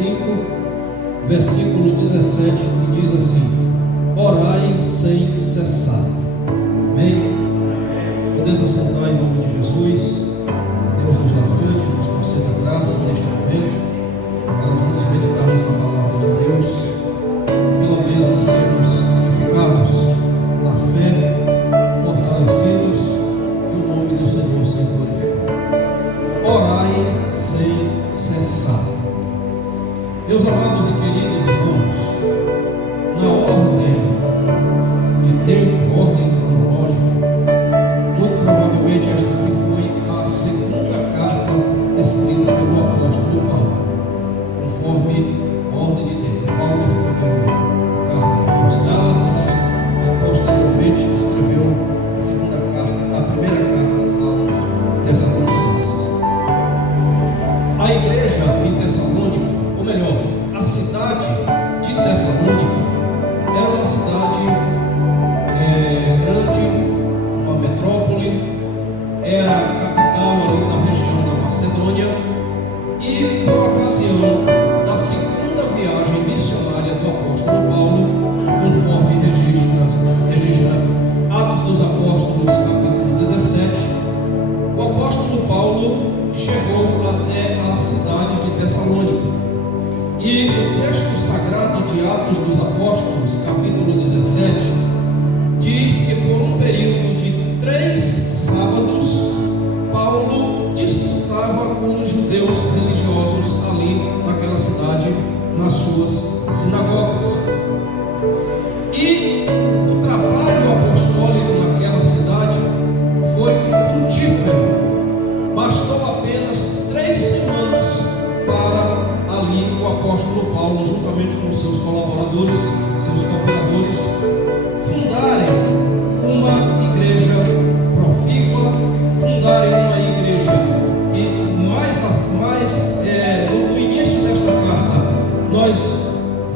5, versículo 17, que diz assim: orai sem cessar. Amém? Podeis assentar em nome de Jesus. Deus nos ajude, nos conceda graça neste momento, para juntos meditarmos na palavra de Deus, pela mesma sermos edificados na fé, fortalecidos e o nome do Senhor ser glorificado. Orai sem cessar. Meus amados e queridos irmãos, na ordem de tempo, ordem cronológica, muito provavelmente esta aqui foi a segunda carta escrita pelo apóstolo Paulo, conforme a ordem de tempo. Paulo escreveu a carta aos Gálatas e posteriormente escreveu a segunda carta, a primeira carta aos Tessalonicenses. A igreja em Tessalônica, ou melhor, a cidade de Tessalônica, era uma cidade grande, uma metrópole, era a capital ali da região da Macedônia, e por ocasião da segunda viagem missionária do apóstolo Paulo, conforme registra Atos dos Apóstolos, capítulo 17, o apóstolo Paulo chegou até a cidade de Tessalônica. E o texto sagrado de Atos dos Apóstolos, capítulo 17, diz que por um período de 3 sábados, Paulo disputava com os judeus religiosos ali naquela cidade, nas suas sinagogas. E o trabalho apostólico naquela cidade foi frutífero. Bastou apenas 3 semanas para ali o apóstolo Paulo, juntamente com seus colaboradores, seus cooperadores, fundarem uma igreja profícua, fundarem uma igreja que no início desta carta nós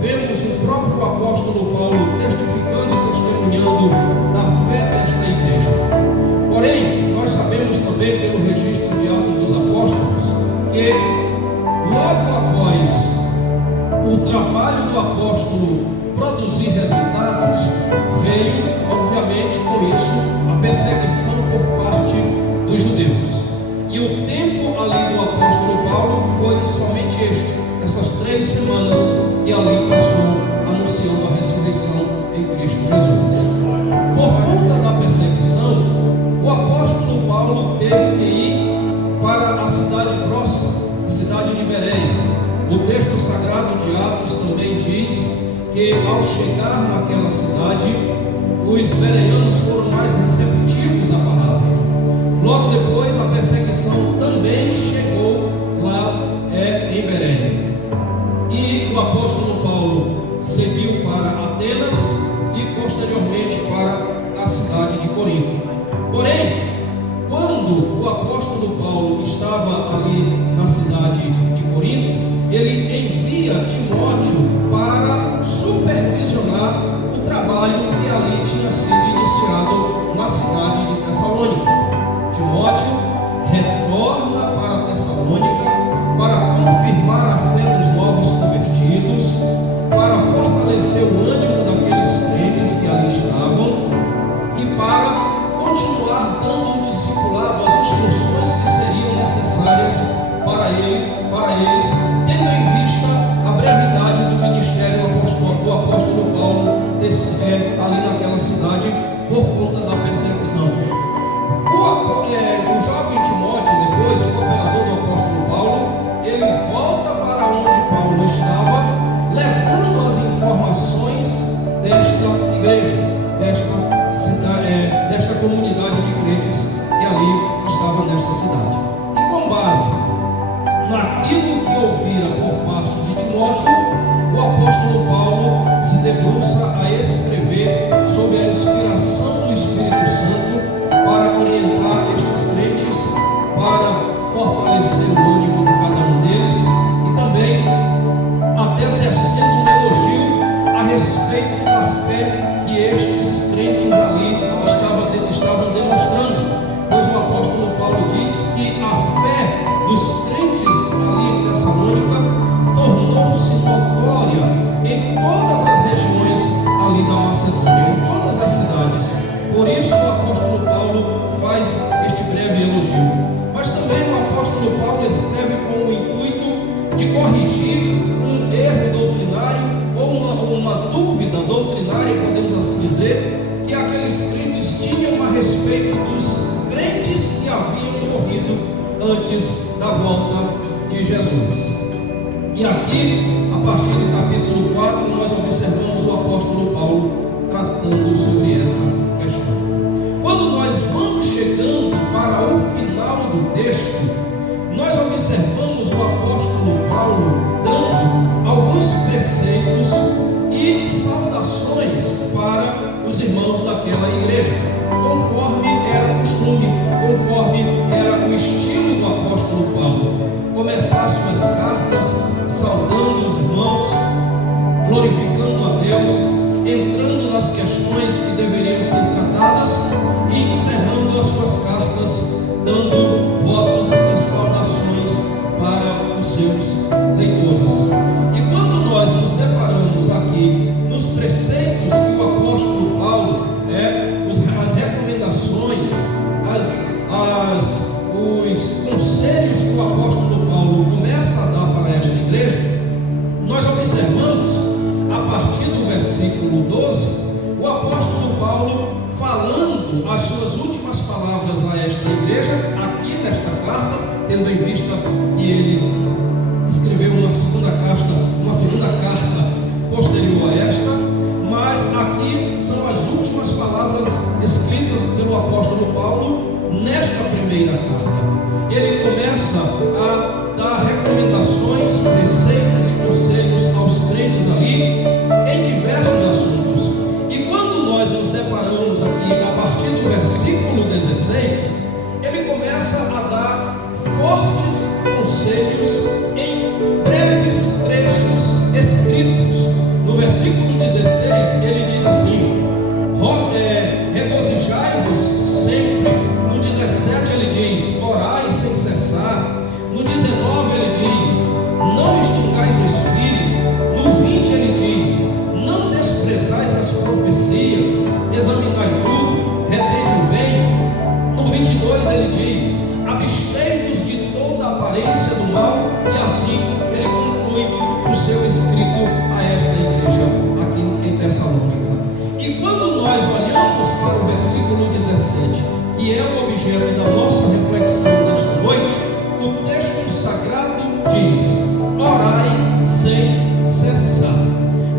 vemos o próprio apóstolo Paulo testificando e testemunhando da fé desta igreja. Porém, nós sabemos também pelo registro de Atos dos Apóstolos que logo após o trabalho do apóstolo produzir resultados, veio, obviamente, com isso, a perseguição por parte dos judeus. E o tempo ali do apóstolo Paulo foi somente essas 3 semanas que ali passou anunciando a ressurreição em Cristo Jesus. Por conta da perseguição, o apóstolo Paulo teve que ir para a cidade próxima, a cidade de Bereia. O texto sagrado de Atos também diz que ao chegar naquela cidade, os bereanos foram mais receptivos à palavra. Logo depois, a perseguição também chegou lá em Bereia. E o apóstolo Paulo seguiu para Atenas e posteriormente para a cidade de Corinto. Porém, quando o apóstolo Paulo estava ali na cidade de Corinto, ele envia Timóteo para supervisionar o trabalho que ali tinha sido iniciado na cidade de Tessalônica. Timóteo retorna para Tessalônica para confirmar a fé dos novos convertidos, para fortalecer o ânimo daqueles crentes que ali estavam e para continuar dando o discipulado, as instruções que seriam necessárias para eles, tendo em vista a brevidade do ministério do apóstolo Paulo ali naquela cidade por conta da perseguição. O jovem Timóteo, depois, o cooperador do apóstolo Paulo, ele volta para onde Paulo estava, levando as informações desta igreja, desta comunidade de crentes que ali estava nesta cidade. E com base naquilo que ouvira por parte de Timóteo, o apóstolo Paulo se debruça a escrever sobre a inspiração do Espírito Santo para orientar estes crentes, para fortalecer o ânimo de cada um deles e também até tecendo um elogio a respeito da fé que estes crentes ali estavam demonstrando, pois o apóstolo Paulo diz que a fé dos crentes ali em Tessalônica tornou-se orações. E aqui, a partir do capítulo 4, nós observamos o apóstolo Paulo tratando sobre essa questão. Quando nós vamos chegando para o final do texto, nós observamos o apóstolo Paulo dando alguns preceitos e saudações para os irmãos daquela igreja, conforme era costume, conforme era o estilo do apóstolo Paulo, começar suas cartas saudando os irmãos, glorificando a Deus, entrando nas questões que deveriam ser tratadas e encerrando as suas cartas dando votos e saudações para os seus leitores. E quando nós nos deparamos aqui nos preceitos que o apóstolo Paulo, as recomendações, os conselhos que o apóstolo Paulo começa a dar para esta igreja, nós observamos a partir do versículo 12, o apóstolo Paulo falando as suas últimas palavras a esta igreja, aqui nesta carta, tendo em vista que ele escreveu uma segunda carta posterior a esta, mas aqui são as últimas palavras escritas pelo apóstolo Paulo nesta primeira carta. Ele começa a dar recomendações, preceitos e conselhos aos crentes ali em diversos assuntos. E quando nós nos deparamos aqui a partir do versículo 16, ele começa a dar fortes conselhos em breves trechos escritos. No versículo 16 ele diz assim: regozijai-vos sempre. No 17 ele diz: orai sem cessar. No 19 ele diz: não extingais o espírito. No 20 ele diz: não desprezais as profecias, examinai tudo, retende o bem. No 22 ele diz: abstei-vos de toda aparência do mal. E assim ele conclui o seu escrito a esta igreja aqui em Tessalônica. E quando nós olhamos para o versículo 17, que é o objeto da nossa reflexão nesta noite, o texto sagrado diz: orai sem cessar.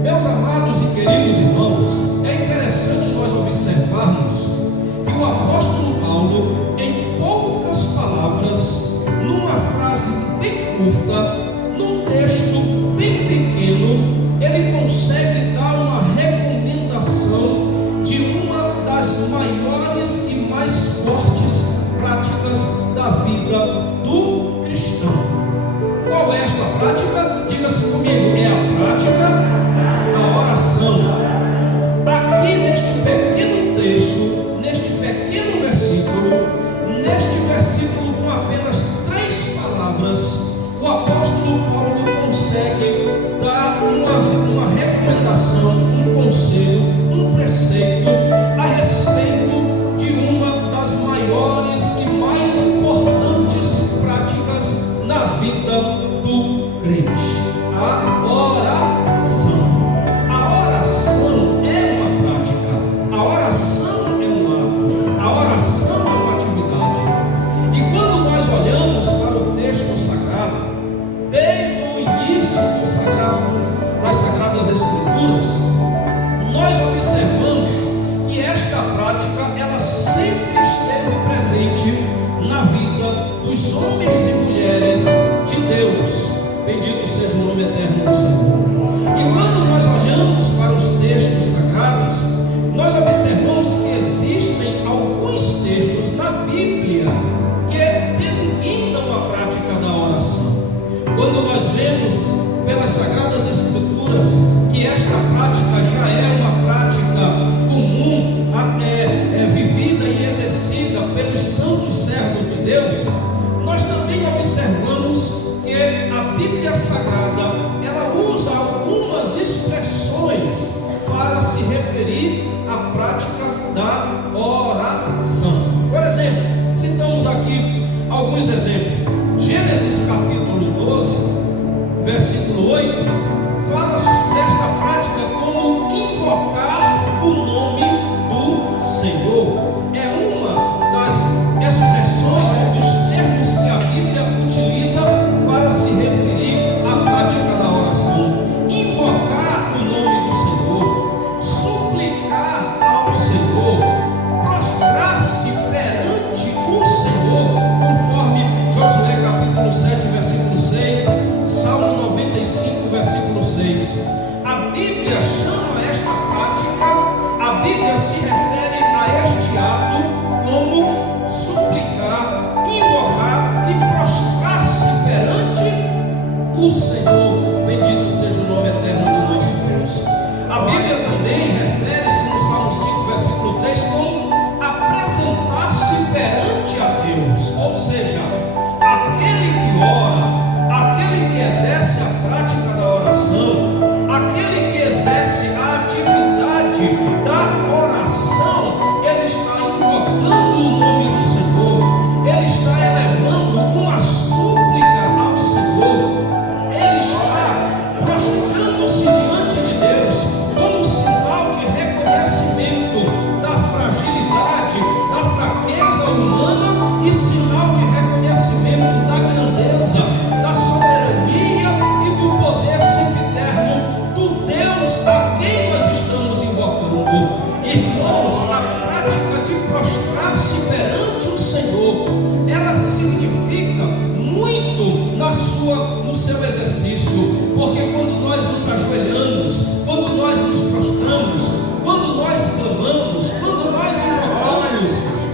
Meus amados e queridos irmãos, é interessante nós observarmos que o apóstolo Paulo, em poucas palavras, numa frase bem curta, num texto bem pequeno, ele consegue dar uma recomendação de uma das maiores e mais fortes práticas da vida do cristão. Qual é esta prática? Diga-se comigo, é a prática da oração. Aqui neste pequeno trecho, neste pequeno versículo, neste versículo com apenas 3 palavras, o apóstolo Paulo consegue dar uma recomendação, um conselho, um preceito a respeito de uma das maiores e mais importantes práticas na vida do crente: a oração. A oração é uma prática, a oração é um ato, a oração é uma atividade. E quando nós olhamos para o texto sagrado, desde o início das Sagradas Escrituras, nós observamos que esta prática ela sempre esteve presente na vida dos homens e mulheres de Deus. Bendito seja o nome eterno do Senhor. E quando nós olhamos para os textos sagrados, nós observamos que existem alguns termos na Bíblia que designam a prática da oração. Quando nós vemos pelas Sagradas Escrituras que esta prática já é uma prática comum, vivida e exercida pelos santos servos de Deus, nós também observamos que a Bíblia Sagrada ela usa algumas expressões para se referir à prática da oração. Por exemplo, citamos aqui alguns exemplos. Gênesis capítulo 12, versículo 8, fala desta prática como invocar o nome do Senhor. É uma das expressões, dos termos que a Bíblia utiliza para se referir vezes. A Bíblia chama esta prática, a Bíblia se refere a este ato como suplicar, invocar e prostrar-se perante o Senhor. Bendito seja o nome eterno do nosso Deus. A Bíblia também refere-se no Salmo 5, versículo 3, como apresentar-se perante a Deus, ou seja, aquele que ora, aquele que exerce a prática da oração, aquele que exerce a atividade da oração, ele está invocando o nome do Senhor, ele está elevando uma súplica ao Senhor, ele está prostrando-se diante de Deus como sinal de reconhecimento da fragilidade, da fraqueza humana e sinal de reconhecimento da grandeza, da soberania e do poder sempiterno do Deus a quem nós estamos invocando. Irmãos, a prática de prostrar-se perante o Senhor, ela significa muito no seu exercício, porque quando nós nos ajoelhamos, quando nós nos prostramos, quando nós clamamos, quando nós invocamos,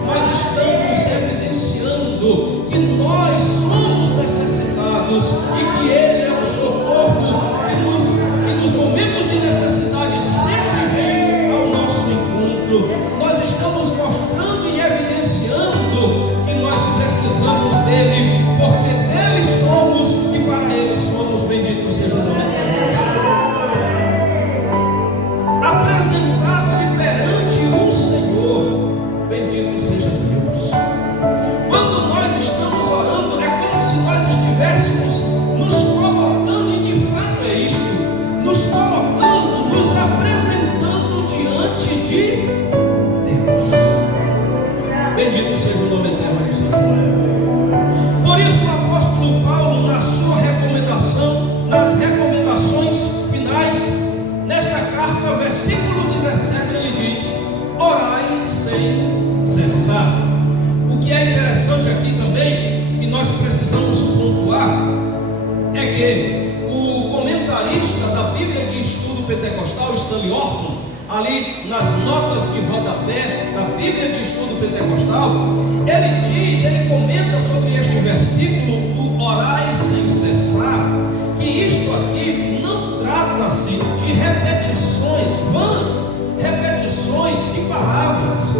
nós estamos evidenciando que nós somos necessitados e que Ele é o socorro que nos momentos de necessidade sempre vem ao nosso encontro. Nós estamos mostrando e evidenciando que nós precisamos dEle, porque dEle somos e para Ele somos. Bendito seja o nome eterno do Senhor. Apresentar-se perante o Senhor, bendito seja Deus. Quando nós estamos orando, é como se nós estivéssemos nos colocando, e de fato é isto, nos colocando, nos apresentando diante de Deus. Bendito seja o nome eterno do Senhor. Por isso o apóstolo Paulo, na sua recomendação, nas recomendações finais, nesta carta, versículo 17, ele diz: orai sem cessar. O que é interessante aqui também, que nós precisamos pontuar, é que o comentarista da Bíblia de Estudo Pentecostal, Stanley Orton, ali nas notas de rodapé da Bíblia de Estudo Pentecostal, ele comenta sobre este versículo do orai sem cessar, que isto aqui não trata-se de repetições, vãs repetições de palavras,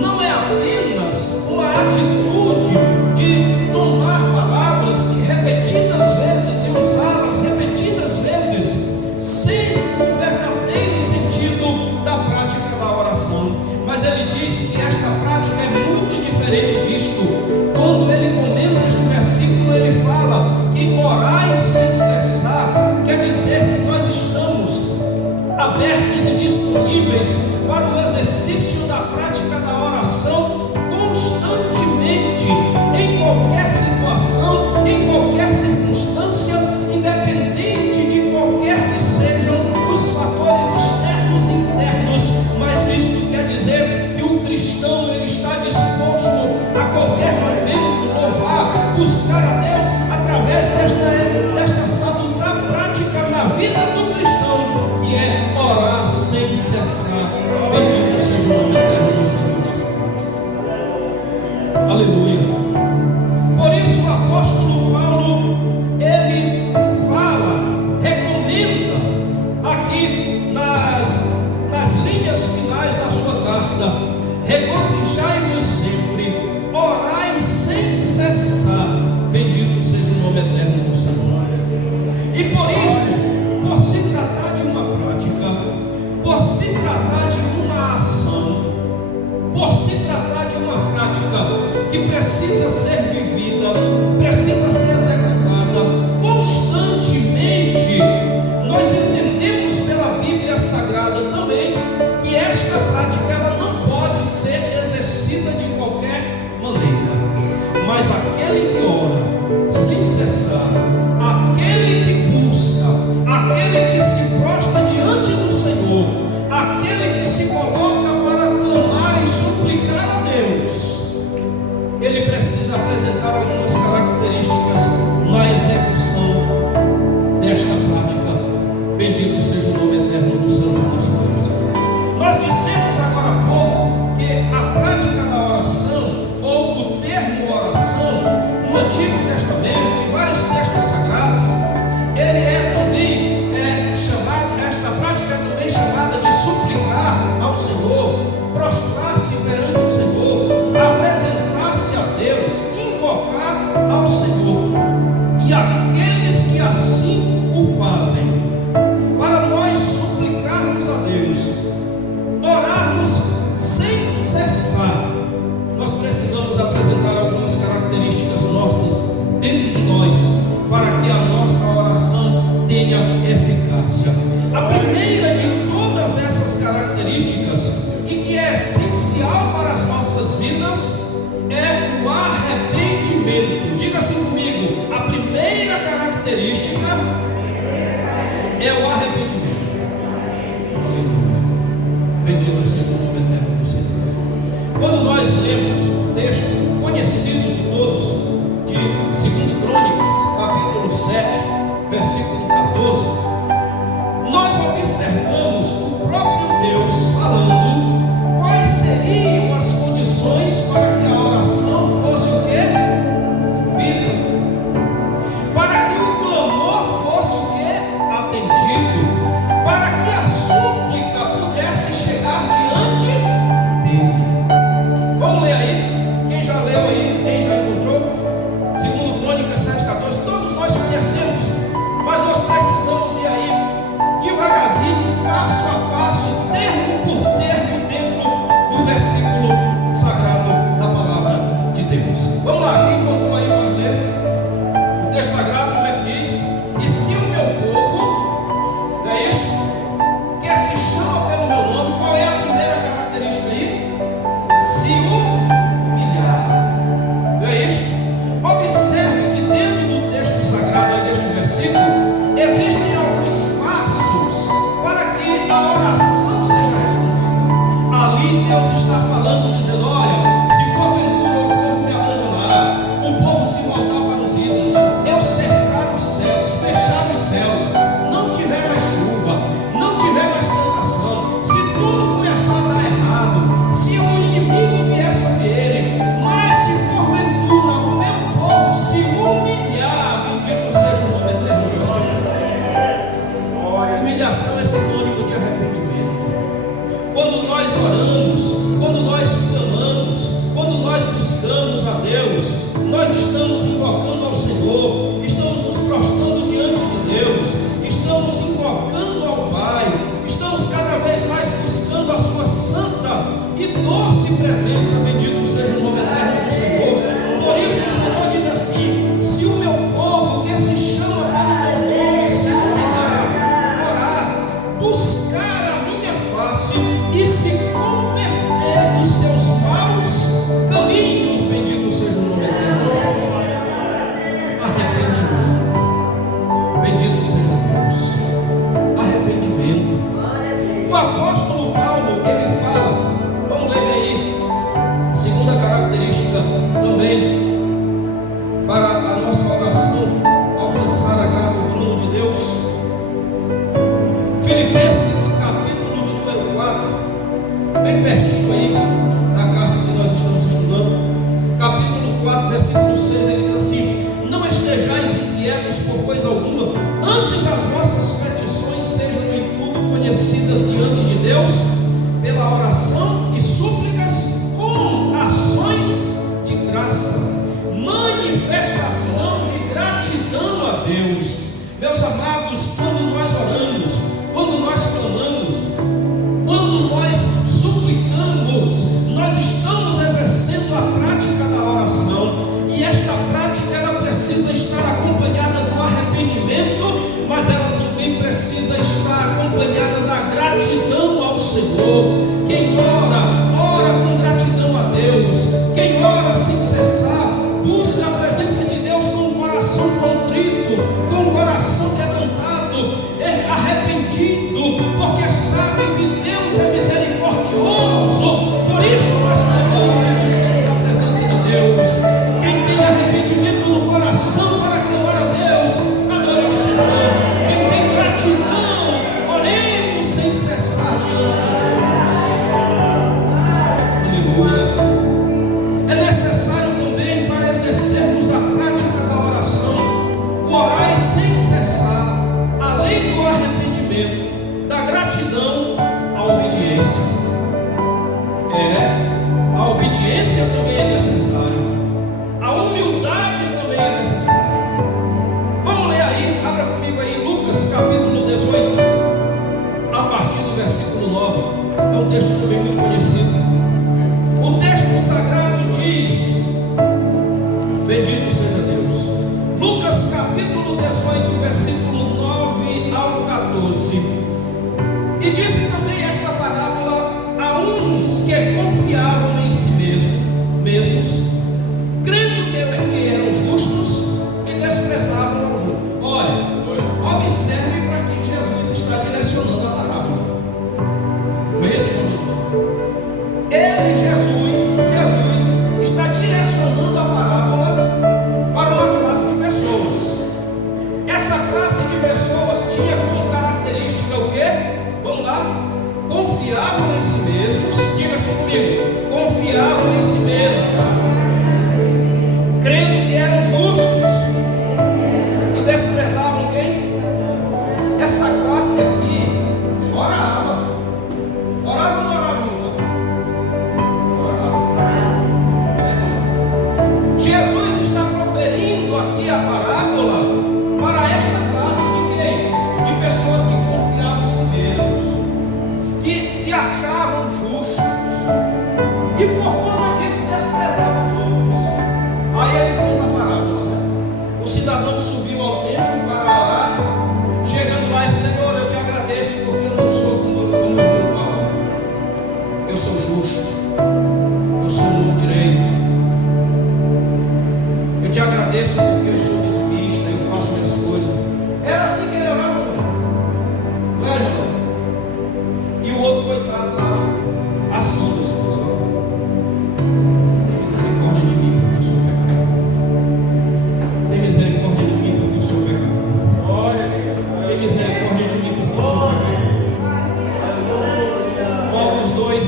não é apenas uma atitude de tomar palavras e repetidas vezes e usá-las repetidas vezes, sem o verdadeiro sentido da prática da oração. Mas ele diz que esta prática é muito diferente disto. Quando ele comenta este versículo, ele fala que orai sem cessar, quer dizer que nós estamos abertos e disponíveis para o exercício da prática da oração constantemente, em qualquer situação, em qualquer circunstância, independente de qualquer que sejam os fatores externos e internos. Mas isto quer dizer que o cristão, ele está disposto a qualquer momento louvar, buscar a Deus através desta salutar prática na vida do cristão, que é orar sem cessar. Bendito seja o nome eterno do Senhor nosso Deus. Aleluia. Por isso o apóstolo Paulo, ele fala, recomenda aqui nas linhas finais da sua carta: regozijai-vos sempre, orai sem cessar. Bendito seja o nome eterno do Senhor. E por isto, por se tratar de uma prática, por se tratar de uma ação, por se tratar de uma prática que precisa ser vivida, precisa ser executada constantemente, nós entendemos pela Bíblia Sagrada também que esta prática ela não pode ser exercida de qualquer maneira. Mas aquele que ora sem cessar, aquele que busca, tenha eficácia. A primeira de todas essas características, e que é essencial para as nossas vidas, é o arrependimento. Diga assim comigo: a primeira característica é o arrependimento. Aleluia. Bendito seja o nome eterno do Senhor. Quando nós lemos o texto conhecido de todos, de 2 Crônicas, capítulo 7, versículo 14, nós observamos o próprio Deus falando quais seriam as condições para que a oração fosse o quê? Ouvida. Para que o clamor fosse o quê? Atendido. Para que a súplica pudesse chegar diante dele. Vamos ler aí? Quem já leu aí? Quem já encontrou? 2 Crônicas 7,14. Todos nós conhecemos, mas nós precisamos ir aí devagarzinho, passo a passo, termo por termo, dentro do versículo sagrado da palavra de Deus. Vamos lá, quem encontrou aí pode ler o texto sagrado. Como é que diz? E se o meu povo, não é isso, que se chama pelo meu nome, qual é a primeira característica aí? Se humilhar, não é isso? Observe que dentro do texto sagrado aí deste versículo existem alguns passos para que a oração seja respondida. Ali Deus está falando, dizendo: olha, se porventura o povo me abandonar, o povo se voltar para os ídolos, eu cercar os céus, fechar os céus, não tiver mais chuva, não tiver mais plantação, se tudo começar a dar errado, se o inimigo vier sobre ele, mas se porventura o meu povo se humilhar, bendito seja o nome eterno do Senhor. Humilhação é sinônimo de arrependimento. Quando nós oramos, quando nós clamamos, quando nós buscamos a Deus, nós estamos invocando ao Senhor, estamos nos prostrando diante de Deus, estamos invocando ao Pai, estamos cada vez mais buscando a sua santa e doce presença. Bendito seja o nome eterno do Senhor. Por isso o Senhor diz assim: se o meu povo que se chama pelo meu nome se humilhar, orar, buscar a minha face e se converter dos seus maus caminhos, bendito seja o nome eterno do Senhor. Arrependimento. Bendito seja Deus. Arrependimento. O apóstolo Paulo, ele fala, vamos ler aí, a segunda característica também para a nossa oração alcançar a graça do trono de Deus. Filipenses, capítulo de número 4, bem pertinho aí da carta que nós estamos estudando, capítulo 4, versículo 6, ele diz assim: não estejais inquietos por coisa alguma, antes as vossas petições sejam em tudo conhecidas diante de Deus, pela oração e súplicas, com ações de graça, manifestação de gratidão a Deus. Meus amados, quando nós oramos, quando nós clamamos, quando nós suplicamos, nós estamos exercendo a prática da oração, e esta prática ela precisa estar acompanhada do arrependimento, mas ela também precisa estar acompanhada da gratidão ao Senhor. Quem ora com gratidão a Deus. Quem ora sem cessar, busca a presença de Deus com um coração contrito, com um coração quebrantado, arrependido, porque sabe que Deus é misericordioso. Por isso nós clamamos e buscamos a presença de Deus. Quem tem arrependimento no coração para clamar a Deus, adore ao Senhor. Quem tem gratidão, oremos sem cessar diante de Deus. Aleluia. É necessário tinha como característica o quê? Vamos lá. Confiavam em si mesmos. Diga assim comigo: confiavam em si mesmos, crendo que eram justos, e desprezavam quem? Essa classe aqui orava. Orava ou não orava nunca? Orava. Jesus está proferindo aqui a parábola para esta classe de quem? De pessoas que confiavam em si mesmos, que se achavam justos, e por conta disso desprezavam os outros. Aí ele conta a parábola, né? O cidadão subiu ao templo para orar, chegando lá e disse: Senhor, eu te agradeço porque eu não sou como o irmão Paulo. Eu sou justo, eu sou um direito. Eu te agradeço porque eu sou dizimista, eu faço minhas coisas. Era assim que ele orava, não é, irmão? E o outro coitado lá, assando os irmãos. Tem misericórdia de mim porque eu sou pecador. Tem misericórdia de mim porque eu sou pecador. Tem misericórdia de mim porque eu sou pecador. Qual dos dois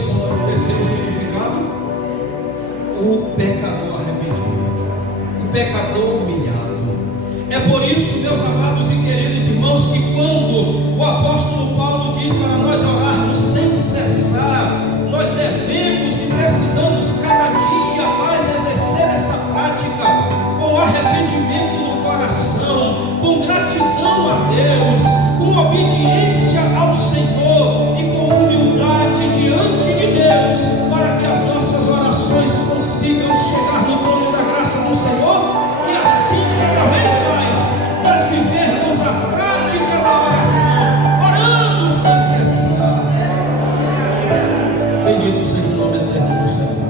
desceu justificado? O pecador arrependido, o pecador humilhado. É por isso, meus amados e queridos irmãos, que quando o apóstolo Paulo diz para nós orarmos sem cessar, nós devemos e precisamos cada dia mais exercer essa prática com arrependimento no coração, com gratidão a Deus, com obediência ao Senhor e com humildade diante de Deus, para que as nossas orações consigam chegar no trono da graça do Senhor, e assim cada vez mais nós vivermos a prática da oração, orando sem cessar. Bendito seja o nome eterno do Senhor.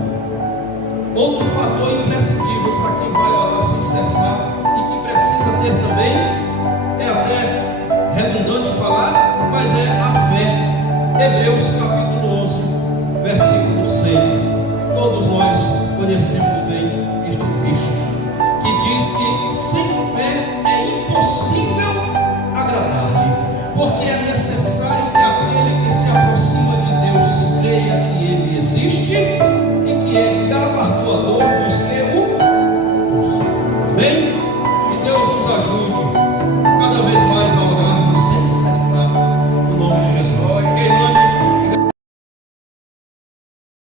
Outro fator imprescindível para quem vai orar sem cessar e que precisa ter também, é até redundante falar, mas é a fé. Hebreus capítulo 11, versículo 6. Todos nós conhecemos bem este texto, que diz que sem fé é impossível agradar-lhe, porque é necessário que aquele que se aproxima de Deus creia que Ele existe e que é galardoador dos que o buscam. Amém?